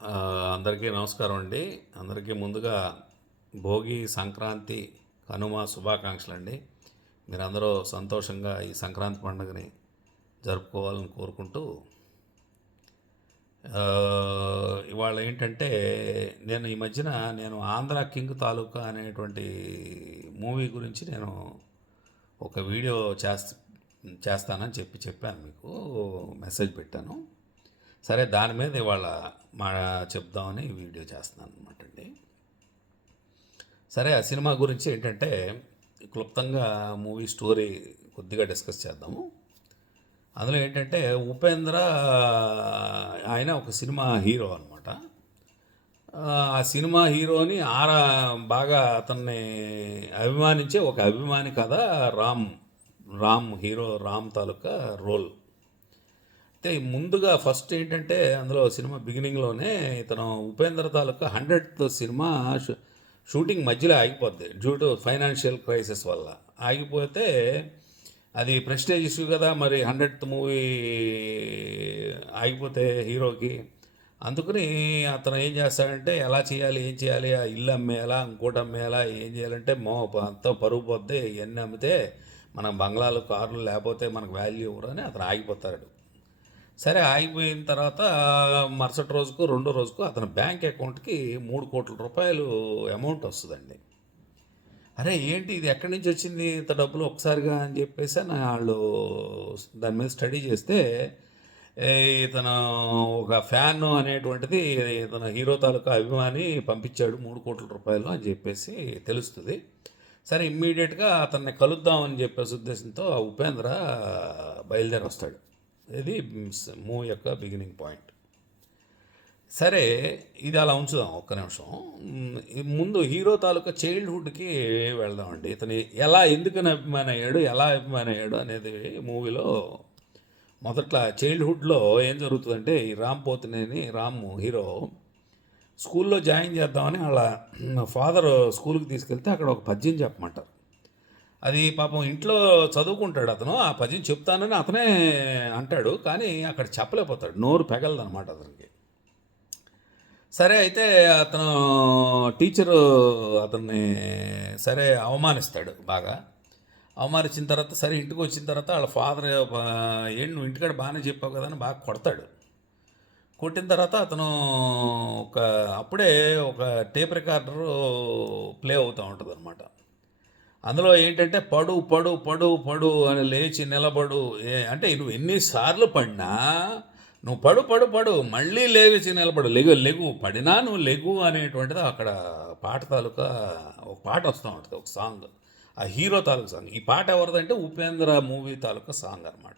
అందరికీ నమస్కారం అండి. అందరికీ ముందుగా భోగి, సంక్రాంతి, కనుమ శుభాకాంక్షలు అండి. మీరందరూ సంతోషంగా ఈ సంక్రాంతి పండుగని జరుపుకోవాలని కోరుకుంటూ, ఇవాళ ఏంటంటే నేను ఈ మధ్యన ఆంధ్ర కింగ్ తాలూకా అనేటువంటి మూవీ గురించి నేను ఒక వీడియో చేస్తానని చెప్పాను, మీకు మెసేజ్ పెట్టాను. సరే, దాని మీద ఇవాళ మా చెప్దామని వీడియో చేస్తున్నాను అనమాట అండి. సరే, ఆ సినిమా గురించి ఏంటంటే క్లుప్తంగా మూవీ స్టోరీ కొద్దిగా డిస్కస్ చేద్దాము. అందులో ఏంటంటే ఉపేంద్ర ఆయన ఒక సినిమా హీరో అనమాట. ఆ సినిమా హీరోని బాగా అతన్ని అభిమానించే ఒక అభిమాని కథ రామ్. హీరో రామ్ తాలూకా రోల్. అయితే ముందుగా ఫస్ట్ ఏంటంటే అందులో సినిమా బిగినింగ్లోనే ఇతను ఉపేంద్ర తాలూకా 100th సినిమా షూటింగ్ మధ్యలో ఆగిపోద్ది డ్యూ టు ఫైనాన్షియల్ క్రైసిస్ వల్ల. ఆగిపోతే అది ప్రెస్టేజ్ ఇష్యూ కదా, మరి 100th మూవీ ఆగిపోతే హీరోకి. అందుకని అతను ఏం చేస్తాడంటే ఎలా చేయాలి, ఏం చేయాలి, ఆ ఇల్లు అమ్మేయాలా, ఇంకోటి అమ్మేయాలా, ఏం చేయాలంటే అంతా పరుగు పోద్ది, ఇవన్నీ అమ్మితే మనం బంగ్లాలు, కార్లు లేకపోతే మనకు వాల్యూ ఇవ్వరు అని అతను ఆగిపోతాడు. సరే, ఆగిపోయిన తర్వాత మరుసటి రోజుకు రెండో రోజుకు అతని బ్యాంక్ అకౌంట్కి 3 కోట్ల రూపాయలు అమౌంట్ వస్తుందండి. అరే ఏంటి ఇది, ఎక్కడి నుంచి వచ్చింది ఇంత డబ్బులు ఒకసారిగా అని చెప్పేసి వాళ్ళు దాని మీద స్టడీ చేస్తే ఇతను ఒక ఫ్యాన్ అనేటువంటిది ఇతను హీరో తాలూకా అభిమాని పంపించాడు 3 కోట్ల రూపాయలు అని చెప్పేసి తెలుస్తుంది. సరే, ఇమ్మీడియట్గా అతన్ని కలుద్దామని చెప్పేసి ఉద్దేశంతో ఉపేంద్ర బయలుదేరి వస్తాడు. ఇది మూవీ యొక్క బిగినింగ్ పాయింట్. సరే, ఇది అలా ఉంచుదాం ఒక్క నిమిషం. ముందు హీరో తాలూకా చైల్డ్హుడ్కి వెళ్దామండి. ఇతని ఎందుకని అభిమాని అయ్యాడు అనేది మూవీలో మొదట్లో చైల్డ్హుడ్లో ఏం జరుగుతుందంటే, ఈ రామ్ హీరో స్కూల్లో జాయిన్ చేద్దామని వాళ్ళ ఫాదర్ స్కూల్కి తీసుకెళ్తే అక్కడ ఒక పద్యం చెప్పమంటారు. అది పాపం ఇంట్లో చదువుకుంటాడు అతను, ఆ పద్యం చెప్తానని అతనే అంటాడు, కానీ అక్కడ చెప్పలేకపోతాడు, నోరు పెగలదనమాట అతనికి. సరే, అయితే అతను టీచరు అతన్ని అవమానిస్తాడు బాగా. అవమానించిన తర్వాత సరే ఇంటికి వచ్చిన తర్వాత వాళ్ళ ఫాదర్ ఏంటి నువ్వు ఇంటికాడ బాగానే చెప్పావు కదా అని బాగా కొడతాడు. కొట్టిన తర్వాత అతను అప్పుడే ఒక టేప్ రికార్డరు ప్లే అవుతూ ఉంటుంది అనమాట. అందులో ఏంటంటే పడు పడు పడు పడు అని లేచి నిలబడు, అంటే నువ్వు ఎన్నిసార్లు పడినా నువ్వు పడు పడు పడు మళ్ళీ లేచి నిలబడు, లెగు పడినా నువ్వు లెగు అనేటువంటిది అక్కడ పాట తాలూకా ఒక పాట వస్తూ ఉంటుంది, ఒక సాంగ్, ఆ హీరో తాలూకా సాంగ్. ఈ పాట ఎవరిదంటే ఉపేంద్ర మూవీ తాలూకా సాంగ్ అనమాట.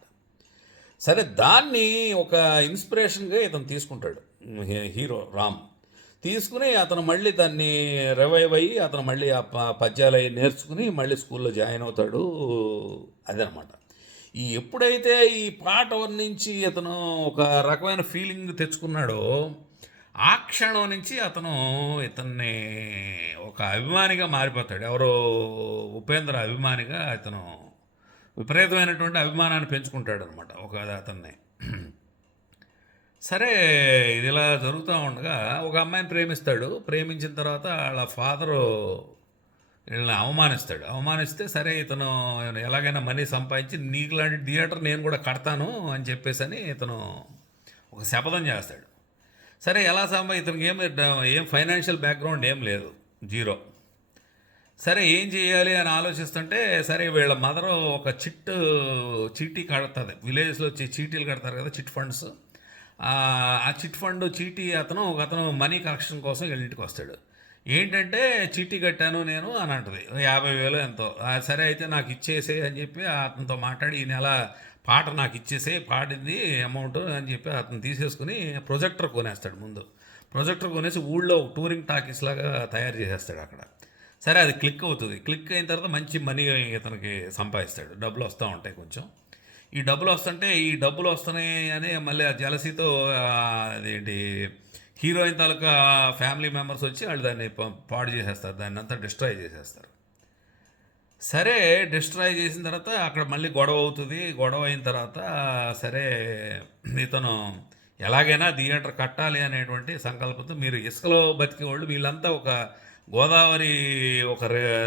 సరే, దాన్ని ఒక ఇన్స్పిరేషన్గా ఇతను తీసుకుంటాడు హీరో రామ్. తీసుకుని అతను మళ్ళీ దాన్ని రివైవ్ అయ్యి అతను మళ్ళీ ఆ పద్యాలు అవి నేర్చుకుని మళ్ళీ స్కూల్లో జాయిన్ అవుతాడు. అదనమాట. ఎప్పుడైతే ఈ పాట నుంచి అతను ఒక రకమైన ఫీలింగ్ తెచ్చుకున్నాడో, ఆ క్షణం నుంచి అతను ఇతన్ని ఒక అభిమానిగా మారిపోతాడు. ఎవరో ఉపేంద్ర అభిమానిగా ఇతను విపరీతమైనటువంటి అభిమానాన్ని పెంచుకుంటాడు అనమాట అతన్ని. సరే, ఇది ఇలా జరుగుతూ ఉండగా ఒక అమ్మాయిని ప్రేమిస్తాడు. ప్రేమించిన తర్వాత వాళ్ళ ఫాదరు వీళ్ళని అవమానిస్తే సరే ఇతను ఎలాగైనా మనీ సంపాదించి నీకు లాంటి థియేటర్ నేను కూడా కడతాను అని చెప్పేసి అని ఇతను ఒక శపథం చేస్తాడు. సరే, ఎలా ఇతనికి ఏం ఫైనాన్షియల్ బ్యాక్గ్రౌండ్ ఏం లేదు, జీరో. సరే, ఏం చేయాలి అని ఆలోచిస్తుంటే సరే వీళ్ళ మదర్ ఒక చీటీ కడుతుంది. విలేజ్లో చీటీలు కడతారు కదా, చిట్ ఫండ్స్. ఆ చిట్ ఫండ్ చీటీ అతను మనీ కలెక్షన్ కోసం వీళ్ళింటికి వస్తాడు. ఏంటంటే చీటీ కట్టాను నేను అని అంటుంది, 50,000 ఎంతో. సరే, అయితే నాకు ఇచ్చేసే అని చెప్పి అతనితో మాట్లాడి ఈ నెల పాట నాకు ఇచ్చేసే, పాడింది అమౌంట్ అని చెప్పి అతను తీసేసుకుని ప్రొజెక్టర్ కొనేస్తాడు. ముందు ప్రొజెక్టర్ కొనేసి ఊళ్ళో టూరింగ్ టాకీస్ లాగా తయారు చేసేస్తాడు అక్కడ. సరే, అది క్లిక్ అవుతుంది. క్లిక్ అయిన తర్వాత మంచి మనీ ఇతనికి సంపాదిస్తాడు, డబ్బులు వస్తూ ఉంటాయి కొంచెం. ఈ డబ్బులు వస్తున్నాయి అని మళ్ళీ ఆ జలసీతో అదేంటి హీరోయిన్ తాలూకా ఫ్యామిలీ మెంబర్స్ వచ్చి వాళ్ళు దాన్ని పాడు చేసేస్తారు, దాన్ని అంతా డిస్ట్రాయ్ చేసేస్తారు. సరే, డిస్ట్రాయ్ చేసిన తర్వాత అక్కడ మళ్ళీ గొడవ అవుతుంది. గొడవ అయిన తర్వాత సరే ఇతను ఎలాగైనా థియేటర్ కట్టాలి అనేటువంటి సంకల్పంతో మీరు ఇసుకలో బతికే వాళ్ళు వీళ్ళంతా ఒక గోదావరి ఒక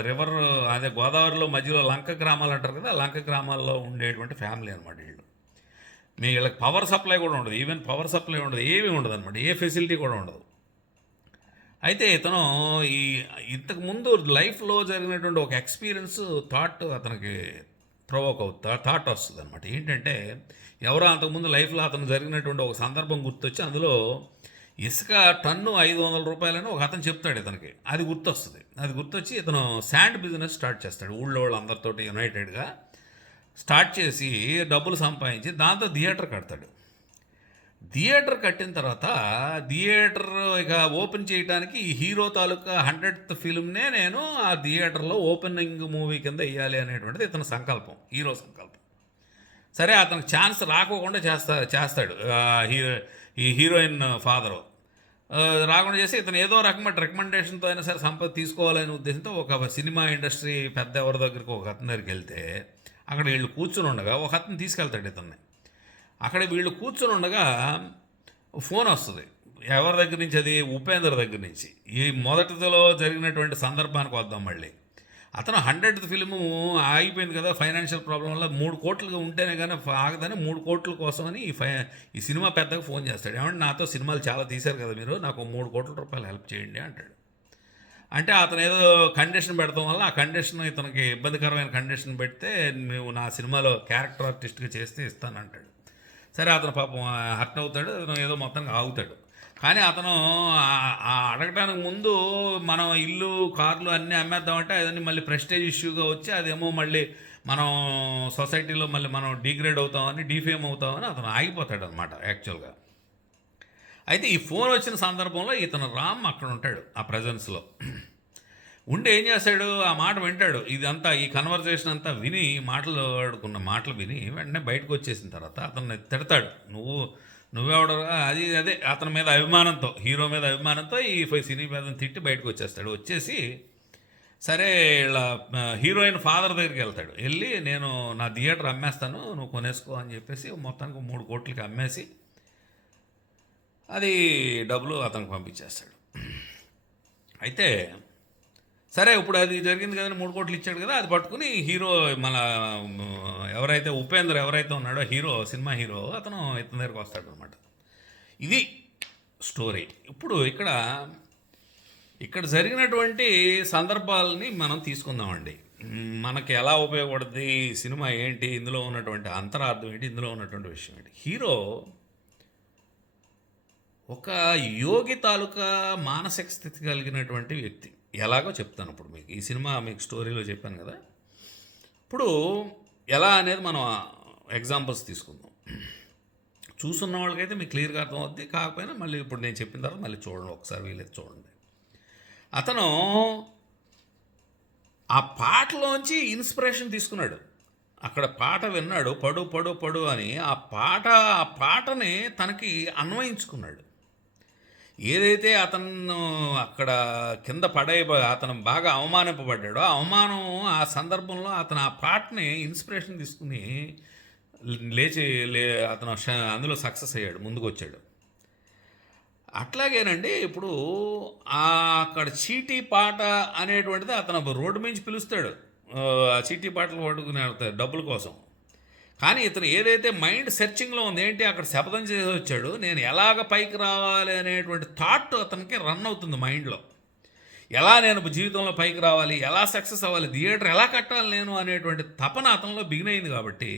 రివర్ అదే గోదావరిలో మధ్యలో లంక గ్రామాలు అంటారు కదా, లంక గ్రామాల్లో ఉండేటువంటి ఫ్యామిలీ అనమాట వీళ్ళు. మీ వీళ్ళకి పవర్ సప్లై కూడా ఉండదు, ఈవెన్ పవర్ సప్లై ఉండదు, ఏమీ ఉండదు అనమాట, ఏ ఫెసిలిటీ కూడా ఉండదు. అయితే ఇతను ఈ ఇంతకుముందు లైఫ్లో జరిగినటువంటి ఒక ఎక్స్పీరియన్స్ థాట్ అతనికి ప్రొవోక్ అవుతుంది, థాట్ వస్తుంది అనమాట. ఏంటంటే ఎవరో అంతకుముందు లైఫ్లో అతను జరిగినటువంటి ఒక సందర్భం గుర్తొచ్చి అందులో ఇసుక టన్ను 500 రూపాయలని ఒక అతను చెప్తాడు ఇతనికి. అది గుర్తొస్తుంది. అది గుర్తొచ్చి ఇతను శాండ్ బిజినెస్ స్టార్ట్ చేస్తాడు. ఊళ్ళో వాళ్ళందరితోటి యునైటెడ్గా స్టార్ట్ చేసి డబ్బులు సంపాదించి దాంతో థియేటర్ కడతాడు. థియేటర్ కట్టిన తర్వాత థియేటర్ ఇక ఓపెన్ చేయడానికి ఈ హీరో తాలూకా 100th ఫిల్మ్నే నేను ఆ థియేటర్లో ఓపెనింగ్ మూవీ కింద వేయాలి అనేటువంటిది ఇతని సంకల్పం, హీరో సంకల్పం. సరే అతనికి ఛాన్స్ రాకోకుండా చేస్తాడు ఈ హీరోయిన్ ఫాదరు. రాకుండా చేసి ఇతను ఏదో రకమైన రికమెండేషన్తో అయినా సరే సంపద తీసుకోవాలనే ఉద్దేశంతో ఒక సినిమా ఇండస్ట్రీ పెద్ద ఎవరి దగ్గరికి ఒక అతని దగ్గరికి వెళ్తే అక్కడ వీళ్ళు కూర్చుని ఉండగా ఒక అతను తీసుకెళ్తాడు ఇతన్ని. అక్కడ వీళ్ళు కూర్చుని ఉండగా ఫోన్ వస్తుంది. ఎవరి దగ్గర నుంచి? అది ఉపేందర్ దగ్గర నుంచి. ఈ మొదటిలో జరిగినటువంటి సందర్భానికి వద్దాం మళ్ళీ. అతను 100th ఫిల్ము ఆగిపోయింది కదా ఫైనాన్షియల్ ప్రాబ్లం వల్ల. 3 కోట్లు ఉంటేనే కానీ ఆగదని 3 కోట్ల కోసమని ఈ సినిమా పెద్దగా ఫోన్ చేస్తాడు. ఏమంటే నాతో సినిమాలు చాలా తీశారు కదా మీరు, నాకు 3 కోట్ల రూపాయలు హెల్ప్ చేయండి అంటాడు. అంటే అతను ఏదో కండిషన్ పెడతాం వల్ల ఆ కండిషన్ ఇతనికి ఇబ్బందికరమైన కండిషన్ పెడితే నువ్వు నా సినిమాలో క్యారెక్టర్ ఆర్టిస్ట్గా చేస్తే ఇస్తానంటాడు. సరే అతను పాపం హర్ట్ అవుతాడు, అతను ఏదో మొత్తానికి ఆగుతాడు. కానీ అతను అడగడానికి ముందు మనం ఇల్లు కార్లు అన్నీ అమ్మేద్దామంటే అదన్నీ మళ్ళీ ప్రెస్టేజ్ ఇష్యూగా వచ్చి అదేమో మళ్ళీ మనం సొసైటీలో మళ్ళీ మనం డిగ్రేడ్ అవుతామని డిఫేమ్ అవుతామని అతను ఆగిపోతాడు అనమాట యాక్చువల్గా. అయితే ఈ ఫోన్ వచ్చిన సందర్భంలో ఇతను రామ్ అక్కడ ఉంటాడు ఆ ప్రజెన్స్లో ఉండి ఏం చేస్తాడు, ఆ మాట వింటాడు. ఇదంతా ఈ కన్వర్జేషన్ అంతా విని ఆడుకున్న మాటలు విని వెంటనే బయటకు వచ్చేసిన తర్వాత అతన్ని తిడతాడు. నువ్వెవడరా అది అదే అతని మీద అభిమానంతో, హీరో మీద అభిమానంతో ఈ సినీ పేదను తిట్టి బయటకు వచ్చేస్తాడు. వచ్చేసి సరే ఇలా హీరోయిన్ ఫాదర్ దగ్గరికి వెళ్తాడు. వెళ్ళి నేను నా థియేటర్ అమ్మేస్తాను, నువ్వు కొనేసుకో అని చెప్పేసి మొత్తానికి 3 కోట్లకి అమ్మేసి అది డబ్బులు అతనికి పంపించేస్తాడు. అయితే సరే ఇప్పుడు అది జరిగింది కదా, 3 కోట్లు ఇచ్చాడు కదా, అది పట్టుకుని హీరో మన ఎవరైతే ఉపేంద్ర ఎవరైతే ఉన్నాడో హీరో, సినిమా హీరో, అతను ఇతని దగ్గరికి వస్తాడు అనమాట. ఇది స్టోరీ. ఇప్పుడు ఇక్కడ జరిగినటువంటి సందర్భాలని మనం తీసుకుందామండి. మనకి ఎలా ఉపయోగపడుతుంది సినిమా ఏంటి, ఇందులో ఉన్నటువంటి అంతరార్థం ఏంటి, ఇందులో ఉన్నటువంటి విషయం ఏంటి. హీరో ఒక యోగి తాలూకా మానసిక స్థితి కలిగినటువంటి వ్యక్తి. ఎలాగో చెప్తాను ఇప్పుడు మీకు. ఈ సినిమా మీకు స్టోరీలో చెప్పాను కదా, ఇప్పుడు ఎలా అనేది మనం ఎగ్జాంపుల్స్ తీసుకుందాం. చూస్తున్న వాళ్ళకైతే మీకు క్లియర్గా అర్థమవుద్ది. కాకపోయినా మళ్ళీ ఇప్పుడు నేను చెప్పిన తర్వాత మళ్ళీ చూడండి, ఒకసారి వీలైతే చూడండి. అతను ఆ పాటలోంచి ఇన్స్పిరేషన్ తీసుకున్నాడు. అక్కడ పాట విన్నాడు, పడు పడు పడు అని. ఆ పాటని తనకి అన్వయించుకున్నాడు. ఏదైతే అతను అక్కడ కింద అతను బాగా అవమానింపబడ్డాడో అవమానం ఆ సందర్భంలో అతను ఆ పాటని ఇన్స్పిరేషన్ తీసుకుని అతను అందులో సక్సెస్ అయ్యాడు, ముందుకు వచ్చాడు. అట్లాగేనండి ఇప్పుడు అక్కడ చీటీ పాట అనేటువంటిది అతను రోడ్డు మించి పిలుస్తాడు, ఆ చీటీ పాటలు పట్టుకుని డబ్బుల కోసం. కానీ ఇతను ఏదైతే మైండ్ సెర్చింగ్లో ఉంది, ఏంటి అక్కడ శపథం చేసి వచ్చాడు, నేను ఎలాగ పైకి రావాలి అనేటువంటి థాట్ అతనికి రన్ అవుతుంది మైండ్లో. ఎలా నేను జీవితంలో పైకి రావాలి, ఎలా సక్సెస్ అవ్వాలి, థియేటర్ ఎలా కట్టాలి నేను అనేటువంటి తపన అతనిలో బిగిన్ అయింది. కాబట్టి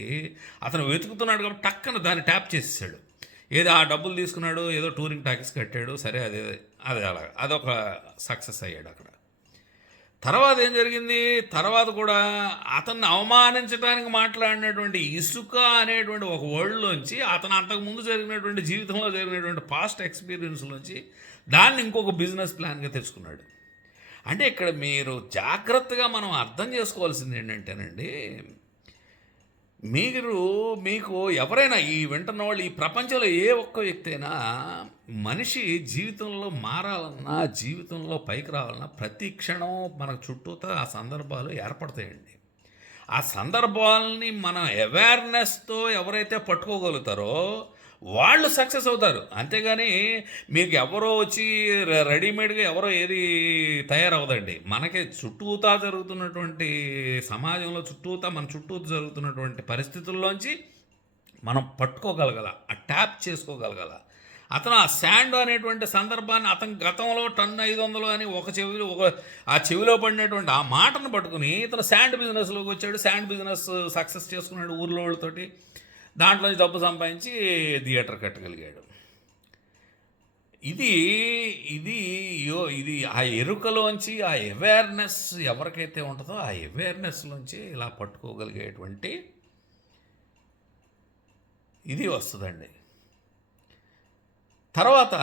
అతను వెతుకుతున్నాడు కాబట్టి టక్కన దాన్ని ట్యాప్ చేసేసాడు. ఏదో ఆ డబ్బులు తీసుకున్నాడు, ఏదో టూరింగ్ టాకీస్ కట్టాడు, సరే అదే అదొక సక్సెస్ అయ్యాడు అక్కడ. తర్వాత ఏం జరిగింది, తర్వాత కూడా అతన్ని అవమానించడానికి మాట్లాడినటువంటి ఇసుక అనేటువంటి ఒక వర్డ్లోంచి అతను అంతకుముందు జరిగినటువంటి జీవితంలో జరిగినటువంటి పాస్ట్ ఎక్స్పీరియన్స్లోంచి దాన్ని ఇంకొక బిజినెస్ ప్లాన్గా తెచ్చుకున్నాడు. అంటే ఇక్కడ మీరు జాగ్రత్తగా మనం అర్థం చేసుకోవాల్సింది ఏంటంటేనండి, మీకు ఎవరైనా ఈ వింటున్న వాళ్ళు, ఈ ప్రపంచంలో ఏ ఒక్క వ్యక్తి అయినా మనిషి జీవితంలో మారాలన్నా, జీవితంలో పైకి రావాలన్నా ప్రతి క్షణం మనకు చుట్టూతో ఆ సందర్భాలు ఏర్పడతాయండి. ఆ సందర్భాలని మన అవేర్నెస్తో ఎవరైతే పట్టుకోగలుగుతారో వాళ్ళు సక్సెస్ అవుతారు. అంతేగాని మీకు ఎవరో వచ్చి రెడీమేడ్‌గా ఎవరో ఏది తయారవ్వదండి. మనకి చుట్టూతా జరుగుతున్నటువంటి సమాజంలో మన చుట్టూ జరుగుతున్నటువంటి పరిస్థితుల్లోంచి మనం పట్టుకోగలగాల. ఆ ట్యాప్ చేసుకోగలగాల. అతను ఆ శాండ్ అనేటువంటి సందర్భాన్ని అతను గతంలో టన్ను 500 అని ఆ చెవిలో పడినటువంటి ఆ మాటను పట్టుకుని ఇతను శాండ్ బిజినెస్‌లోకి వచ్చాడు. శాండ్ బిజినెస్ సక్సెస్ చేసుకున్నాడు ఊర్లో వాళ్ళతోటి. దాంట్లో నుంచి డబ్బు సంపాదించి థియేటర్ కట్టగలిగాడు. ఇది ఇది ఇది ఆ ఎరుకలోంచి ఆ అవేర్నెస్ ఎవరికైతే ఉంటుందో ఆ అవేర్నెస్లోంచి ఇలా పట్టుకోగలిగేటువంటి ఇది వస్తుందండి. తర్వాత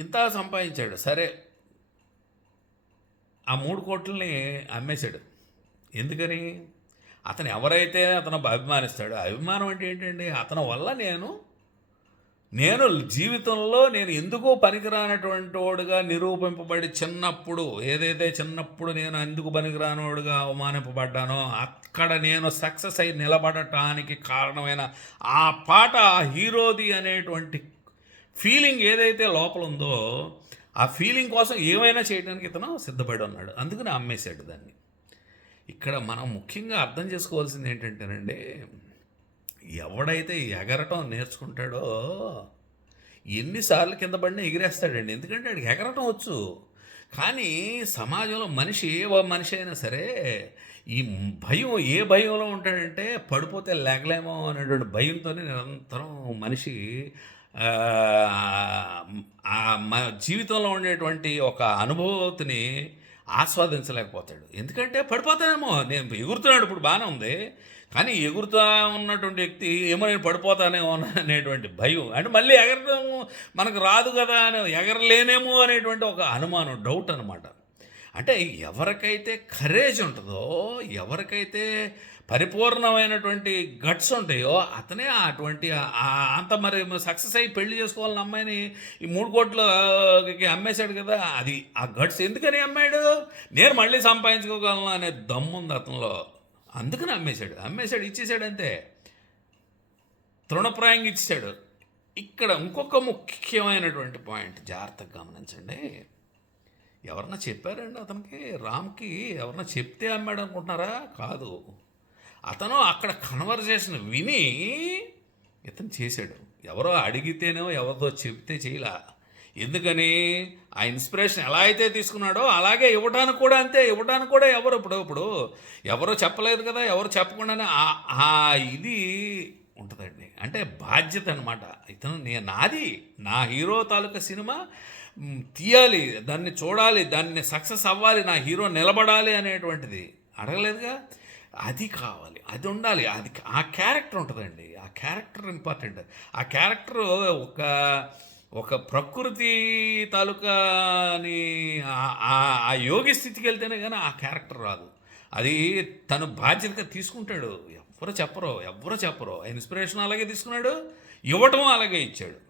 ఇంత సంపాదించాడు, సరే ఆ 3,00,00,000ని అమ్మేశాడు. ఎందుకని? అతను ఎవరైతే అతను అభిమానిస్తాడో, అభిమానం అంటే ఏంటండి? అతని వల్ల నేను జీవితంలో నేను ఎందుకో పనికిరానటువంటి వాడుగా నిరూపింపబడి చిన్నప్పుడు నేను ఎందుకు పనికిరానోడుగా అవమానింపబడ్డానో అక్కడ నేను సక్సెస్ అయి నిలబడటానికి కారణమైన ఆ పాట, ఆ హీరోది అనేటువంటి ఫీలింగ్ ఏదైతే లోపల ఉందో ఆ ఫీలింగ్ కోసం ఏమైనా చేయడానికి ఇతను సిద్ధపడి ఉన్నాడు. అందుకని అమ్మేశాడు దాన్ని. ఇక్కడ మనం ముఖ్యంగా అర్థం చేసుకోవాల్సింది ఏంటంటేనండి, ఎవడైతే ఎగరటం నేర్చుకుంటాడో ఎన్నిసార్లు కింద పడినా ఎగిరేస్తాడండి. ఎందుకంటే వాడికి ఎగరటం వచ్చు. కానీ సమాజంలో మనిషి అయినా సరే ఈ ఏ భయంలో ఉంటాడంటే పడిపోతే లేగలేమో అనేటువంటి భయంతోనే నిరంతరం మనిషి జీవితంలో ఉండేటువంటి ఒక అనుభూతిని ఆస్వాదించలేకపోతాడు. ఎందుకంటే పడిపోతానేమో, నేను ఎగురుతున్నాడు ఇప్పుడు బాగానే ఉంది, కానీ ఎగురుతా ఉన్నటువంటి వ్యక్తి ఏమో నేను పడిపోతానేమో అనేటువంటి భయం, అంటే మళ్ళీ ఎగరడం మనకు రాదు కదా అని ఎగరలేనేమో అనేటువంటి ఒక అనుమానం, డౌట్ అనమాట. అంటే ఎవరికైతే కరేజ్ ఉంటుందో, ఎవరికైతే పరిపూర్ణమైనటువంటి గట్స్ ఉంటాయో అతనే అటువంటి అంత మరి సక్సెస్ అయ్యి పెళ్లి చేసుకోవాలని అమ్మాయిని ఈ 3,00,00,000కి అమ్మేశాడు కదా. అది ఆ గట్స్ ఎందుకని అమ్మాడు? నేను మళ్ళీ సంపాదించుకోగలను అనే దమ్ముంది అతనిలో, అందుకని అమ్మేశాడు, ఇచ్చేసాడు అంతే, తృణప్రాయంగా ఇచ్చేసాడు. ఇక్కడ ఇంకొక ముఖ్యమైనటువంటి పాయింట్ జాగ్రత్తగా గమనించండి. ఎవరన్నా చెప్పారండి అతనికి, రామ్కి ఎవరన్నా చెప్తే అమ్మాడు అనుకుంటున్నారా? కాదు, అతను అక్కడ కన్వర్జేషన్ విని ఇతను చేశాడు. ఎవరో అడిగితేనో ఎవరితో చెప్తే చేయలా. ఎందుకని? ఆ ఇన్స్పిరేషన్ ఎలా అయితే తీసుకున్నాడో అలాగే ఇవ్వడానికి కూడా అంతే. ఇవ్వడానికి కూడా ఇప్పుడు ఎవరో చెప్పలేదు కదా, ఎవరు చెప్పకుండానే ఆ ఇది ఉంటుందండి. అంటే బాధ్యత అనమాట. ఇతను నా హీరో తాలూకా సినిమా తీయాలి, దాన్ని చూడాలి, దాన్ని సక్సెస్ అవ్వాలి, నా హీరో నిలబడాలి అనేటువంటిది అడగలేదుగా. అది కావాలి, అది ఉండాలి, అది ఆ క్యారెక్టర్ ఉంటుందండి. ఆ క్యారెక్టర్ ఇంపార్టెంట్. ఆ క్యారెక్టర్ ఒక ప్రకృతి తాలూకాని ఆ యోగి స్థితికి వెళ్తేనే కానీ ఆ క్యారెక్టర్ రాదు. అది తను బాధ్యతగా తీసుకుంటాడు. ఎవరో చెప్పరు. ఆ ఇన్స్పిరేషన్ అలాగే తీసుకున్నాడు, ఇవ్వటం అలాగే ఇచ్చాడు.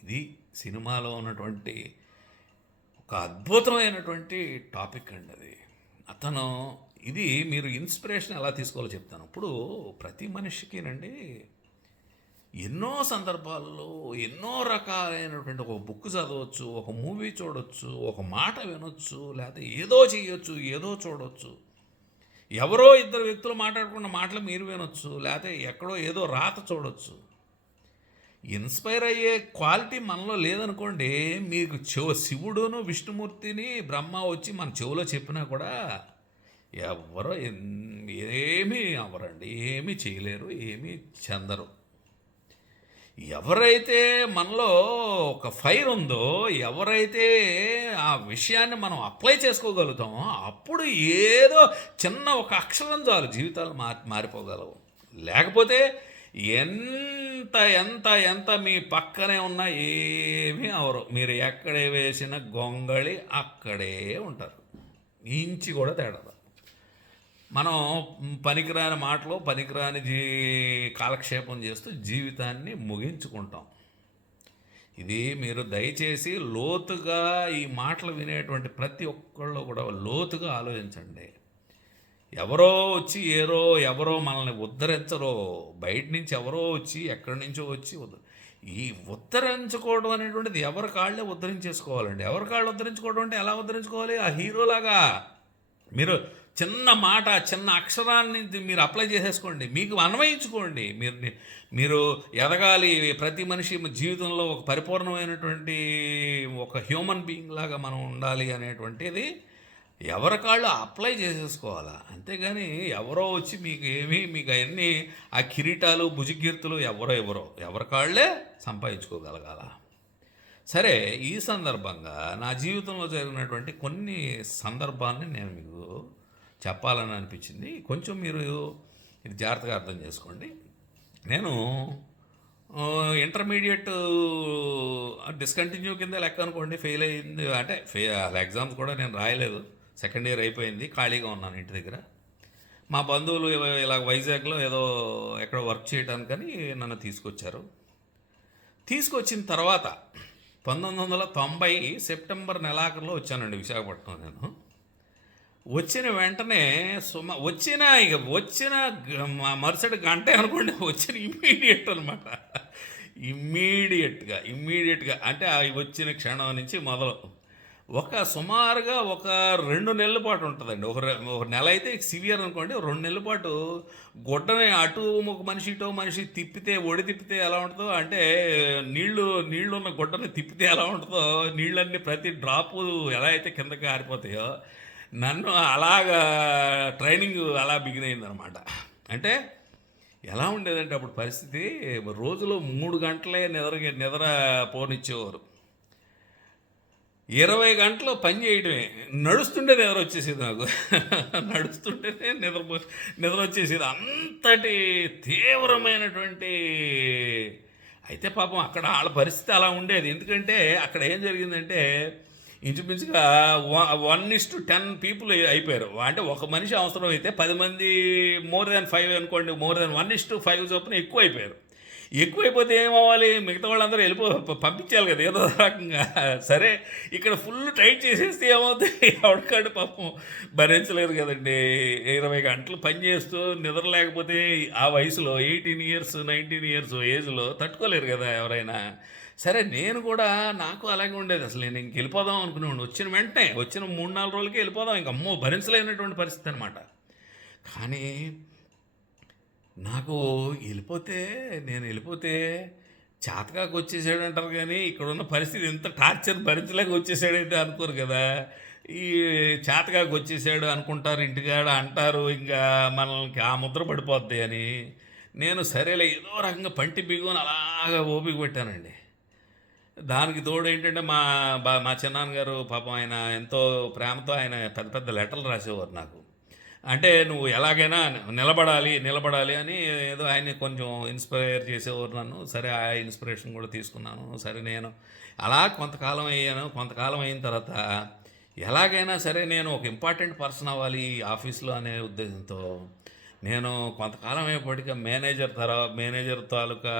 ఇది సినిమాలో ఉన్నటువంటి ఒక అద్భుతమైనటువంటి టాపిక్ అండి అది. ఇది మీరు ఇన్స్పిరేషన్ ఎలా తీసుకోవాలో చెప్తాను. ఇప్పుడు ప్రతి మనిషికినండి ఎన్నో సందర్భాల్లో ఎన్నో రకాలైనటువంటి ఒక బుక్ చదవచ్చు, ఒక మూవీ చూడవచ్చు, ఒక మాట వినొచ్చు, లేకపోతే ఏదో చేయొచ్చు, ఏదో చూడవచ్చు, ఎవరో ఇద్దరు వ్యక్తులు మాట్లాడుకున్న మాటలు మీరు వినొచ్చు, లేకపోతే ఎక్కడో ఏదో రాత చూడవచ్చు. ఇన్స్పైర్ అయ్యే క్వాలిటీ మనలో లేదనుకోండి, మీకు శివుడును విష్ణుమూర్తిని బ్రహ్మ వచ్చి మన చెవిలో చెప్పినా కూడా ఎవరో ఏమీ అవ్వరండి, ఏమీ చేయలేరు, ఏమీ చెందరు. ఎవరైతే మనలో ఒక ఫైర్ ఉందో, ఎవరైతే ఆ విషయాన్ని మనం అప్లై చేసుకోగలుగుతామో అప్పుడు ఏదో చిన్న ఒక అక్షరం చాలు జీవితాలు మారిపోగలవు. లేకపోతే ఎంత ఎంత ఎంత మీ పక్కనే ఉన్నా ఏమీ అవరు. మీరు ఎక్కడే వేసిన గొంగళి అక్కడే ఉంటారు, ఇంచి కూడా తేడా. మనం పనికిరాని మాటలు, పనికిరాని కాలక్షేపం చేస్తూ జీవితాన్ని ముగించుకుంటాం. ఇది మీరు దయచేసి లోతుగా ఈ మాటలు వినేటువంటి ప్రతి ఒక్కళ్ళు కూడా లోతుగా ఆలోచించండి. ఎవరో వచ్చి ఎవరో మనల్ని ఉద్ధరించరో, బయట నుంచి ఎవరో వచ్చి ఎక్కడి నుంచో వచ్చి ఈ ఉద్ధరించుకోవడం అనేటువంటిది ఎవరి కాళ్ళే ఉద్ధరించేసుకోవాలండి. ఎవరి కాళ్ళు ఉద్ధరించుకోవడం అంటే ఎలా ఉద్ధరించుకోవాలి? ఆ హీరోలాగా మీరు చిన్న మాట, చిన్న అక్షరాన్ని మీరు అప్లై చేసేసుకోండి, మీకు అన్వయించుకోండి. మీరు ఎదగాలి, ప్రతి మనిషి జీవితంలో ఒక పరిపూర్ణమైనటువంటి ఒక హ్యూమన్ బీయింగ్ లాగా మనం ఉండాలి అనేటువంటిది ఎవరి కాళ్ళు అప్లై చేసేసుకోవాలా. అంతేగాని ఎవరో వచ్చి మీకు అవన్నీ ఆ కిరీటాలు భుజకీర్తులు ఎవరి కాళ్ళే సంపాదించుకోగలగాల. సరే, ఈ సందర్భంగా నా జీవితంలో జరిగినటువంటి కొన్ని సందర్భాలని నేను మీకు చెప్పాలని అనిపించింది. కొంచెం మీరు ఇది జాగ్రత్తగా అర్థం చేసుకోండి. నేను ఇంటర్మీడియట్ డిస్కంటిన్యూ కింద లెక్క అనుకోండి. ఫెయిల్ అయింది అంటే అలా ఎగ్జామ్స్ కూడా నేను రాయలేదు. సెకండ్ ఇయర్ అయిపోయింది, ఖాళీగా ఉన్నాను ఇంటి దగ్గర. మా బంధువులు ఇలా వైజాగ్లో ఏదో ఎక్కడో వర్క్ చేయడానికని నన్ను తీసుకొచ్చారు. తీసుకొచ్చిన తర్వాత 1990 సెప్టెంబర్ నెలాఖరులో వచ్చానండి విశాఖపట్నం. నేను వచ్చిన వెంటనే వచ్చిన మరుసటి గంటే అనుకోండి, వచ్చిన ఇమ్మీడియట్ అనమాట. ఇమ్మీడియట్గా అంటే వచ్చిన క్షణం నుంచి మొదలు సుమారుగా 2 నెలల పాటు ఉంటుందండి. ఒక నెల అయితే సివియర్ అనుకోండి. 2 నెలల పాటు గుడ్డని అటు ఒక మనిషి ఇటో మనిషి తిప్పితే ఎలా ఉంటుందో, అంటే నీళ్లు ఉన్న గుడ్డని తిప్పితే ఎలా ఉంటుందో, నీళ్ళన్నీ ప్రతి డ్రాపు ఎలా అయితే కిందకి ఆరిపోతాయో, నన్ను అలాగా ట్రైనింగ్ అలా బిగిన్ అయిందనమాట. అంటే ఎలా ఉండేదంటే అప్పుడు పరిస్థితి, రోజులో 3 గంటలే నిద్ర పోనిచ్చేవారు. 20 గంటలు పని చేయడమే. నడుస్తుంటే నిద్ర వచ్చేసేది నాకు. నడుస్తుంటేనే నిద్ర వచ్చేసేది. అంతటి తీవ్రమైనటువంటి. అయితే పాపం అక్కడ వాళ్ళ పరిస్థితి అలా ఉండేది. ఎందుకంటే అక్కడ ఏం జరిగిందంటే ఇంచుమించుగా 1:10 పీపుల్ అయిపోయారు. అంటే ఒక మనిషి అవసరం అయితే 10 మంది, మోర్ దాన్ 5 అనుకోండి, మోర్ దాన్ 1:5 చొప్పున ఎక్కువైపోతే ఏమవ్వాలి? మిగతా వాళ్ళందరూ పంపించాలి కదా ఏదో రకంగా. సరే, ఇక్కడ ఫుల్ టైట్ చేసేస్తే ఏమవుతుంది? ఎవరికాడు పాపం భరించలేరు కదండి. 20 గంటలు పని చేస్తూ నిద్ర లేకపోతే ఆ వయసులో 18 ఇయర్స్ 19 ఇయర్స్ ఏజ్లో తట్టుకోలేరు కదా ఎవరైనా. సరే, నేను కూడా నాకు అలాగే ఉండేది. అసలు నేను ఇంక వెళ్ళిపోదాం అనుకునేవాడిని. వచ్చిన 3-4 రోజులకి వెళ్ళిపోదాం, ఇంక అమ్మో భరించలేనటువంటి పరిస్థితి అనమాట. కానీ నాకు నేను వెళ్ళిపోతే చేతకాకు వచ్చేసాడు అంటారు, కానీ ఇక్కడున్న పరిస్థితి ఎంత టార్చర్ భరించలేక వచ్చేసాడైతే అనుకోరు కదా. ఈ చేతకాకు వచ్చేసాడు అనుకుంటారు, ఇంటికాడ అంటారు, ఇంకా మనల్ని ఆ ముద్ర పడిపోద్ది అని. నేను సరేలే ఏదో రకంగా పంటి బిగుని అలాగా ఓపిక పెట్టానండి. దానికి తోడు ఏంటంటే మా చిన్నాన్నగారు పాపం ఆయన ఎంతో ప్రేమతో ఆయన పెద్ద పెద్ద లెటర్లు రాసేవారు నాకు. అంటే నువ్వు ఎలాగైనా నిలబడాలి అని ఏదో ఆయన్ని కొంచెం ఇన్స్పైర్ చేసేవారు నన్ను. సరే, ఆ ఇన్స్పిరేషన్ కూడా తీసుకున్నాను. సరే, నేను అలా కొంతకాలం అయిన తర్వాత ఎలాగైనా సరే నేను ఒక ఇంపార్టెంట్ పర్సన్ అవ్వాలి ఆఫీస్లో అనే ఉద్దేశంతో నేను కొంతకాలం అయ్యేప్పటికీ మేనేజర్ తాలూకా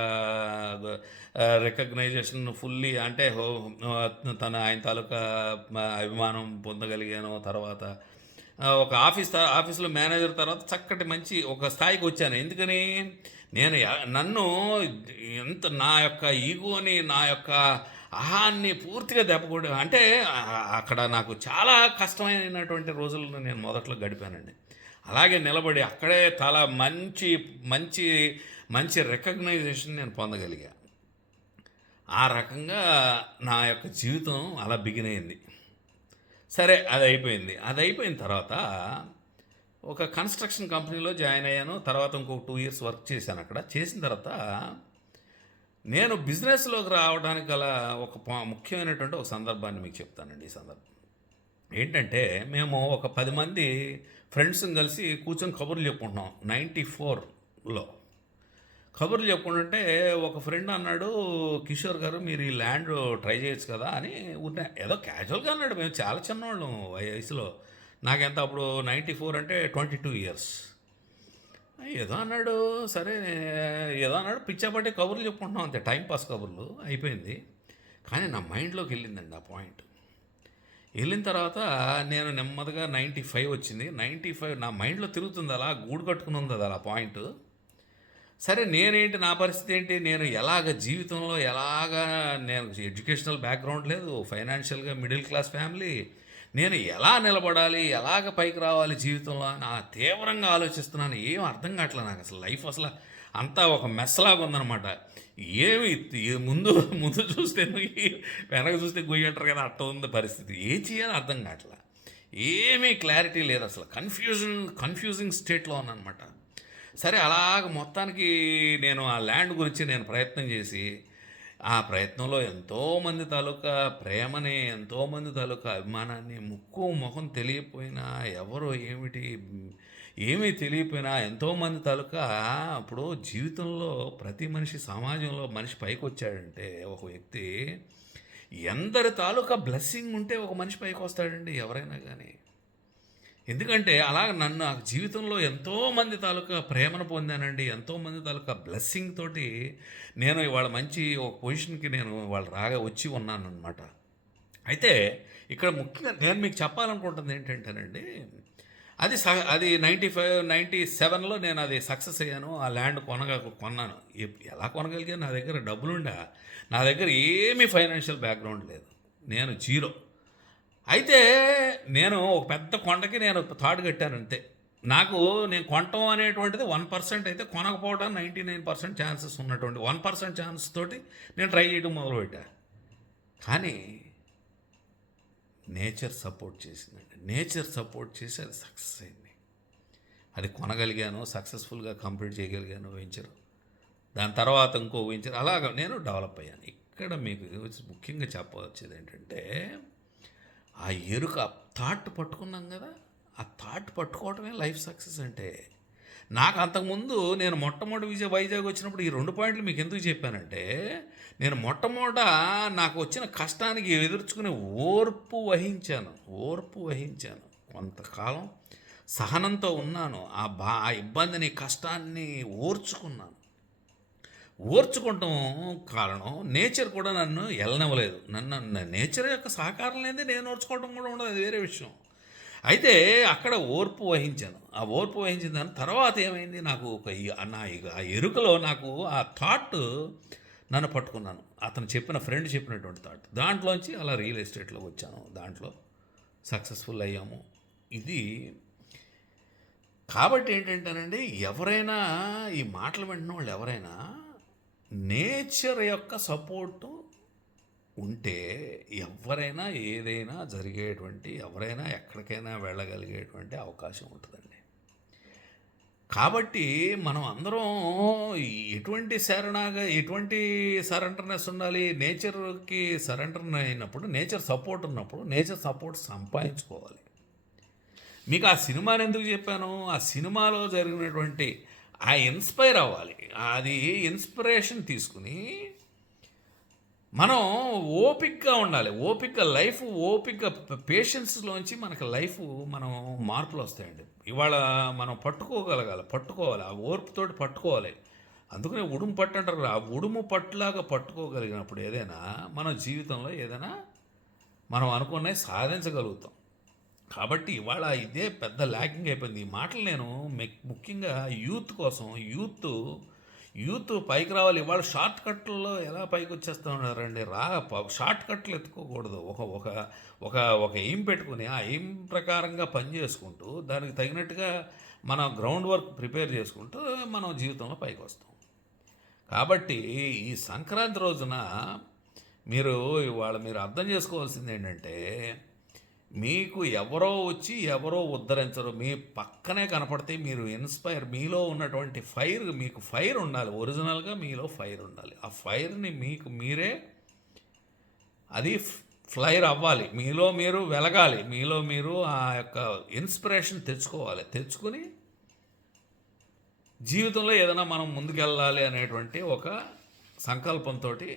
రికగ్నైజేషన్ ఫుల్లీ, అంటే ఆయన తాలూకా అభిమానం పొందగలిగాను. తర్వాత ఒక ఆఫీస్లో మేనేజర్ తర్వాత చక్కటి మంచి ఒక స్థాయికి వచ్చాను. ఎందుకని నన్ను నా యొక్క ఈగోని, నా యొక్క అహాన్ని పూర్తిగా దెబ్బకొట్టి, అంటే అక్కడ నాకు చాలా కష్టమైనటువంటి రోజులను నేను మొదట్లో గడిపానండి. అలాగే నిలబడి అక్కడే చాలా మంచి మంచి మంచి రికగ్నైజేషన్ నేను పొందగలిగా. ఆ రకంగా నా యొక్క జీవితం అలా బిగిన్ అయింది. సరే, అది అయిపోయిన తర్వాత ఒక కన్స్ట్రక్షన్ కంపెనీలో జాయిన్ అయ్యాను. తర్వాత ఇంకొక 2 ఇయర్స్ వర్క్ చేశాను అక్కడ. చేసిన తర్వాత నేను బిజినెస్లోకి రావడానికి గల ఒక ముఖ్యమైనటువంటి ఒక సందర్భాన్ని మీకు చెప్తానండి. ఈ సందర్భం ఏంటంటే, మేము ఒక 10 మంది ఫ్రెండ్స్ని కలిసి కూర్చొని కబుర్లు చెప్పుకుంటున్నాం 94లో. కబుర్లు చెప్పుకుంటుంటే ఒక ఫ్రెండ్ అన్నాడు, కిషోర్ గారు మీరు ఈ ల్యాండ్ ట్రై చేయొచ్చు కదా అని ఏదో క్యాజువల్గా అన్నాడు. మేము చాలా చిన్నవాళ్ళం వయసులో. నాకెంత అప్పుడు 94 అంటే 22 ఇయర్స్. ఏదో అన్నాడు. సరే, ఏదో అన్నాడు, పిచ్చాపట్టి కబుర్లు చెప్పుకుంటున్నాం అంతే, టైంపాస్ కబుర్లు అయిపోయింది. కానీ నా మైండ్లోకి వెళ్ళిందండి ఆ పాయింట్. వెళ్ళిన తర్వాత నేను నెమ్మదిగా 95 వచ్చింది. 95 నా మైండ్‌లో తిరుగుతుంది అలా గూడు కట్టుకుని ఉంది అది అలా పాయింట్. సరే నేనేంటి నా పరిస్థితి ఏంటి? నేను ఎలాగ జీవితంలో ఎలాగా నేను ఎడ్యుకేషనల్ బ్యాక్‌గ్రౌండ్ లేదు. ఫైనాన్షియల్‌గా మిడిల్ క్లాస్ ఫ్యామిలీ. నేను ఎలా నిలబడాలి? ఎలాగ పైకి రావాలి జీవితంలో అని తీవ్రంగా ఆలోచిస్తున్నాను. ఏం అర్థం కావట్లే నాకసలు. లైఫ్ అసల అంతా ఒక మెస్‌లాగా ఉందనమాట. ఏమి ముందు ముందు చూస్తే నొయ్యి, వెనక చూస్తే గొయ్యి అంటారు కదా! అట్ట ఉంది పరిస్థితి. ఏం చేయాలో అర్థం కావట్లా. ఏమీ క్లారిటీ లేదసలు. కన్‌ఫ్యూజింగ్ స్టేట్‌లో ఉన్నాననమాట. సరే అలాగ మొత్తానికి నేను ఆ ల్యాండ్ గురించి నేను ప్రయత్నం చేసి, ఆ ప్రయత్నంలో ఎంతోమంది తాలూకా ప్రేమని, ఎంతోమంది తాలూకా అభిమానాన్ని, ముక్కు మొహం తెలియకపోయినా, ఎవరు ఏమిటి ఏమీ తెలియకపోయినా ఎంతోమంది తాలూకా ఇప్పుడు జీవితంలో ప్రతి మనిషి సమాజంలో మనిషి పైకొచ్చాడంటే ఒక వ్యక్తి, ఎందరి తాలూకా బ్లెస్సింగ్ ఉంటే ఒక మనిషి పైకొస్తాడండి ఎవరైనా గానీ. ఎందుకంటే అలాగ నన్ను ఆ జీవితంలో ఎంతోమంది తాలూకా ప్రేమను పొందానండి. ఎంతోమంది తాలూకా బ్లెస్సింగ్ తోటి నేను ఇవాళ మంచి ఒక పొజిషన్‌కి నేను ఇవాళ వచ్చి ఉన్నాననమాట. అయితే ఇక్కడ ముఖ్యంగా నేను మీకు చెప్పాలనుకుంటుంది ఏంటంటేనండి, అది 97లో నేను అది సక్సెస్ అయ్యాను. ఆ ల్యాండ్ కొన్నాను. ఎలా కొనగలిగాను? నా దగ్గర డబ్బులుండా. నా దగ్గర ఏమీ ఫైనాన్షియల్ బ్యాక్‌గ్రౌండ్ లేదు. నేను జీరో. అయితే నేను ఒక పెద్ద కొండకి నేను తాడు కట్టానంతే. నేను కొనటం అనేటువంటిది 1% అయితే కొనకపోవడానికి 99% ఛాన్సెస్ ఉన్నటువంటి 1% ఛాన్స్ తోటి నేను ట్రై చేయడం మొదలుపెట్టా. కానీ నేచర్ సపోర్ట్ చేసిందండి. నేచర్ సపోర్ట్ చేసి అది సక్సెస్ అయింది. అది కొనగలిగాను. సక్సెస్‌ఫుల్‌గా కంప్లీట్ చేయగలిగాను వెంచరు. దాని తర్వాత ఇంకో వెంచర్ అలాగా నేను డెవలప్ అయ్యాను. ఇక్కడ మీకు ముఖ్యంగా చెప్పవచ్చేది ఏంటంటే, ఆ ఎరుక థాట్ పట్టుకున్నాం కదా! ఆ థాట్ పట్టుకోవటమే లైఫ్ సక్సెస్ అంటే. నాకు అంతకుముందు నేను మొట్టమొదటి వైజాగ్ వచ్చినప్పుడు ఈ 2 పాయింట్లు మీకు ఎందుకు చెప్పానంటే, నేను మొట్టమొదట నాకు వచ్చిన కష్టానికి ఎదుర్చుకునే ఓర్పు వహించాను. కొంతకాలం సహనంతో ఉన్నాను. ఆ ఇబ్బందిని, కష్టాన్ని ఓర్చుకుంటాం కారణం నేచర్ కూడా నన్ను ఎళ్ళనివ్వలేదు. నేచర్ యొక్క సహకారం లేనిదే నేను ఓర్చుకోవడం కూడా ఉండదు. అది వేరే విషయం. అయితే అక్కడ ఓర్పు వహించాను. ఆ ఓర్పు వహించిన దాని తర్వాత ఏమైంది, నాకు ఆ ఎరుకలో నాకు ఆ థాట్ నన్ను పట్టుకున్నాను. అతను ఫ్రెండ్ చెప్పినటువంటి థాట్. దాంట్లోంచి అలా రియల్ ఎస్టేట్‌లోకి వచ్చాను. దాంట్లో సక్సెస్‌ఫుల్ అయ్యాము. ఇది కాబట్టి ఏంటంటేనండి, ఎవరైనా ఈ మాటలు వింటున్న వాళ్ళు ఎవరైనా నేచర్ యొక్క సపోర్టు ఉంటే ఎవరైనా ఏదైనా ఎవరైనా ఎక్కడికైనా వెళ్ళగలిగేటువంటి అవకాశం ఉంటుందండి. కాబట్టి మనం అందరం ఎటువంటి సరెండర్‌నెస్ ఉండాలి. నేచర్‌కి సరెండర్ అయినప్పుడు, నేచర్ సపోర్ట్ ఉన్నప్పుడు, నేచర్ సపోర్ట్ సంపాదించుకోవాలి. మీకు ఆ సినిమాని ఎందుకు చెప్పాను? ఆ సినిమాలో జరిగినటువంటి ఇన్స్పైర్ అవ్వాలి. అది ఇన్స్పిరేషన్ తీసుకుని మనం ఓపికగా ఉండాలి. పేషెన్స్‌లోంచి మనకు మనం మార్పులు వస్తాయండి. ఇవాళ మనం పట్టుకోవాలి. ఆ ఓర్పుతోటి పట్టుకోవాలి. అందుకనే ఉడుము పట్టు అంటారు కదా! ఆ ఉడుము పట్టులాగా పట్టుకోగలిగినప్పుడు ఏదైనా మన జీవితంలో ఏదైనా మనం అనుకున్నవి సాధించగలుగుతాం. కాబట్టి ఇవాళ ఇదే పెద్ద ల్యాకింగ్ అయిపోయింది. ఈ మాటలు నేను ముఖ్యంగా యూత్ కోసం యూత్ పైకి రావాలి. ఇవాళ షార్ట్ కట్లలో ఎలా పైకి వచ్చేస్తూ ఉన్నారండి. షార్ట్ కట్లు ఎత్తుకోకూడదు. ఒక ఒక ఒక ఒక ఎయిమ్ పెట్టుకుని ఆ ఎయిమ్ ప్రకారంగా పని చేసుకుంటూ దానికి తగినట్టుగా మన గ్రౌండ్ వర్క్ ప్రిపేర్ చేసుకుంటూ మనం జీవితంలో పైకి వస్తాం. కాబట్టి ఈ సంక్రాంతి రోజున మీరు అర్థం చేసుకోవాల్సింది ఏంటంటే, మీకు ఎవరో ఉద్ధరించరు. మీ పక్కనే కనపడితే మీరు మీలో ఉన్నటువంటి మీకు ఫైర్ ఉండాలి. ఒరిజినల్‌గా మీలో ఫైర్ ఉండాలి. ఆ ఫైర్‌ని మీరే అది ఫ్లైర్ అవ్వాలి. మీలో మీరు వెలగాలి. మీలో మీరు ఆ యొక్క ఇన్స్పిరేషన్ తెచ్చుకొని జీవితంలో ఏదైనా మనం ముందుకెళ్ళాలి అనేటువంటి ఒక సంకల్పంతోటి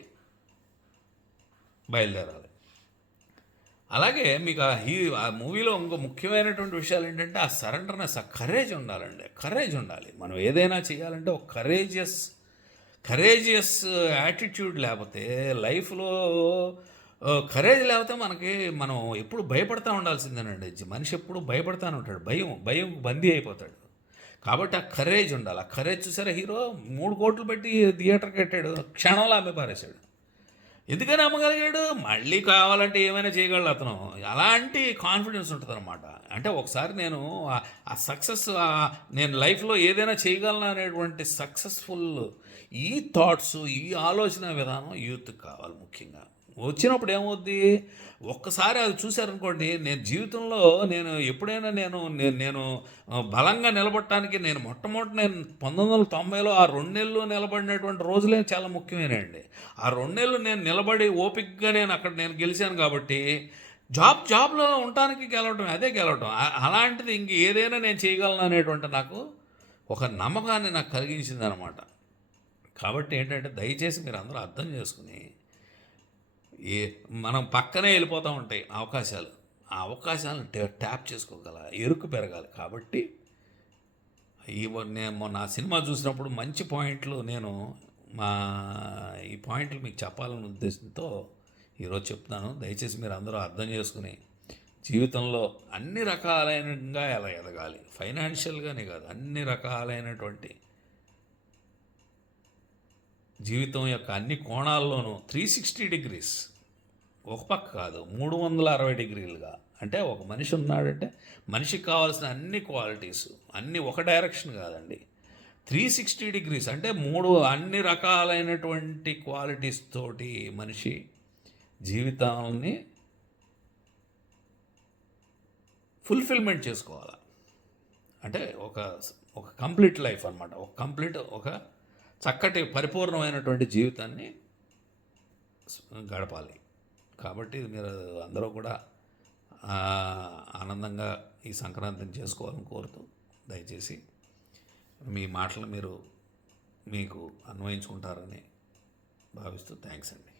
బయలుదేరాలి. అలాగే మీకు ఆ మూవీలో ఇంకో ముఖ్యమైనటువంటి విషయాలు ఏంటంటే, ఆ సరెండర్‌నెస్, ఆ కరేజ్ ఉండాలండి. కరేజ్ ఉండాలి. మనం ఏదైనా చేయాలంటే ఒక కరేజియస్ యాటిట్యూడ్ లేకపోతే లైఫ్‌లో కరేజ్ లేకపోతే మనకి మనం ఎప్పుడు భయపడతా ఉండాల్సిందేనండి. మనిషి ఎప్పుడు భయపడతానే ఉంటాడు. భయం, భయం బందీ అయిపోతాడు. కాబట్టి ఆ కరేజ్ ఉండాలి. ఆ కరేజ్ చూసారా హీరో 3,00,00,000 పెట్టి థియేటర్ కట్టాడు. క్షణంలో అమ్మి పారేశాడు. ఎందుకని అమ్మగలిగాడు? మళ్ళీ కావాలంటే ఏమైనా చేయగలడు అతను. అలాంటి కాన్ఫిడెన్స్ ఉంటదనమాట. అంటే ఒకసారి నేను ఆ సక్సెస్ నేను లైఫ్‌లో ఏదైనా చేయగలను అనేటువంటి సక్సెస్‌ఫుల్ ఈ థాట్స్, ఈ ఆలోచన విధానం యూత్‌కి కావాలి ముఖ్యంగా. వచ్చినప్పుడు ఏమవుద్ది? ఒక్కసారి అది చూసారనుకోండి, నేను జీవితంలో నేను ఎప్పుడైనా నేను బలంగా నిలబడటానికి నేను మొట్టమొదట నేను 1990లో ఆ 2 నెలలు నిలబడినటువంటి రోజులే చాలా ముఖ్యమైనయండి. ఆ 2 నెలలు నేను నిలబడి ఓపికగా నేను అక్కడ నేను గెలిచాను కాబట్టి, జాబ్‌లో ఉండటానికి గెలవటం అదే గెలవటం. అలాంటిది ఇంక ఏదైనా నేను చేయగలను అనేటువంటి నాకు ఒక నమ్మకాన్ని నాకు కలిగించిందనమాట. కాబట్టి ఏంటంటే దయచేసి మీరందరూ అర్థం చేసుకొని ఏ మనం పక్కనే వెళ్ళిపోతూ ఉంటాయి అవకాశాలు. ఆ అవకాశాలను ట్యాప్ చేసుకోగల ఎరుకు పెరగాలి. కాబట్టి నేను మొన్న ఆ సినిమా చూసినప్పుడు మంచి పాయింట్లు నేను మా ఈ పాయింట్లు మీకు చెప్పాలనే ఉద్దేశంతో ఈరోజు చెప్తున్నాను. దయచేసి మీరు అందరూ అర్థం చేసుకుని జీవితంలో అన్ని రకాలైనగా ఎలా ఎదగాలి, ఫైనాన్షియల్గానే కాదు అన్ని రకాలైనటువంటి జీవితం యొక్క అన్ని కోణాల్లోనూ 360 డిగ్రీస్, ఒక పక్క కాదు 360 డిగ్రీలుగా. అంటే ఒక మనిషి ఉన్నాడంటే మనిషికి కావాల్సిన అన్ని క్వాలిటీస్ అన్నీ ఒక డైరెక్షన్ కాదండి, 360 డిగ్రీస్ అంటే అన్ని రకాలైనటువంటి క్వాలిటీస్ తోటి మనిషి జీవితాన్ని ఫుల్ఫిల్మెంట్ చేసుకోవాలి. అంటే ఒక కంప్లీట్ లైఫ్ అనమాట. ఒక చక్కటి పరిపూర్ణమైనటువంటి జీవితాన్ని గడపాలి. కాబట్టి మీరు అందరూ కూడా ఆనందంగా ఈ సంక్రాంతిని చేసుకోవాలని కోరుతూ దయచేసి మీ మాటలు మీకు అన్వయించుకుంటారని భావిస్తూ థ్యాంక్స్ అండి.